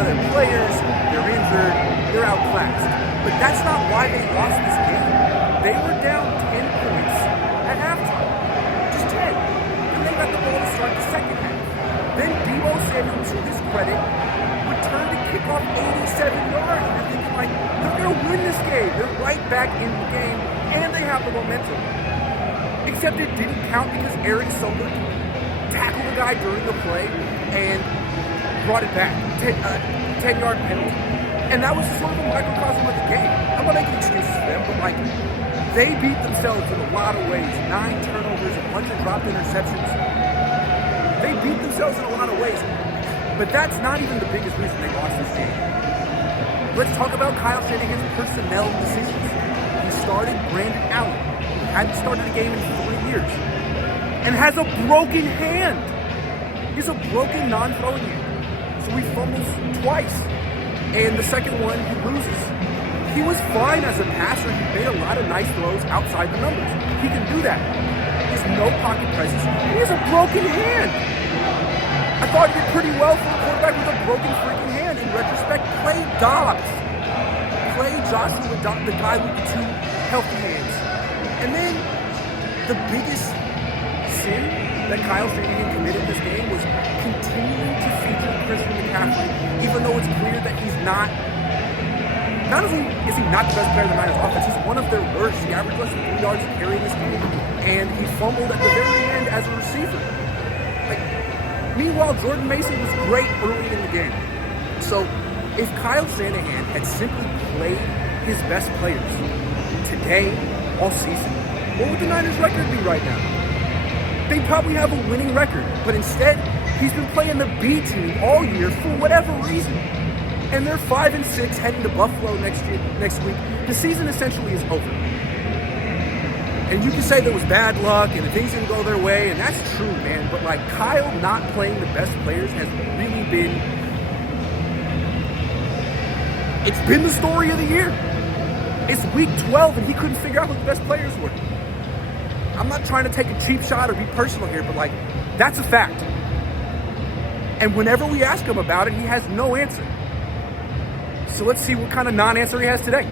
lot of their players, they're injured, they're outclassed. But that's not why they lost this game. They were down 10 points at halftime. Just 10. And they got the ball to start the second half. Then Deebo Samuel, to his credit, returned to kick off 87 yards. And you're thinking, like, they're going to win this game. They're right back in the game, and they have the momentum. Except it didn't count because Aaron Sober tackled the guy during the play and brought it back. 10-yard penalty. And that was sort of a microcosm of the game. I'm not making excuses for them, but like, they beat themselves in a lot of ways. 9 turnovers, a bunch of dropped interceptions. They beat themselves in a lot of ways. But that's not even the biggest reason they lost this game. Let's talk about Kyle Shanahan's personnel decisions. He started Brandon Allen, who hadn't started a game in 3 years, and has a broken hand. He's a broken non-throwing hand. So he fumbles twice. And the second one, he loses. He was fine as a passer. He made a lot of nice throws outside the numbers. He can do that. He has no pocket presence. He has a broken hand. I thought he did pretty well for a quarterback with a broken freaking hand. In retrospect, play Dobbs. Play Joshua Dobbs, the guy with the 2 healthy hands. And then the biggest sin that Kyle Shanahan committed in this game was continuing to feature Christian McCaffrey, even though it's clear that he's not only is he not the best player in the Niners offense, he's one of their worst. He averaged less than 3 yards carrying this game, and he fumbled at the very end as a receiver. Meanwhile, Jordan Mason was great early in the game. So if Kyle Shanahan had simply played his best players today, all season, what would the Niners record be right now? They'd probably have a winning record, but instead, he's been playing the B team all year for whatever reason. And they're 5-6 heading to Buffalo next week. The season essentially is over. And you can say there was bad luck and things didn't go their way, and that's true, man. But like, Kyle not playing the best players has really been, it's been the story of the year. It's week 12 and he couldn't figure out who the best players were. I'm not trying to take a cheap shot or be personal here, but like, that's a fact. And whenever we ask him about it, he has no answer. So let's see what kind of non-answer he has today.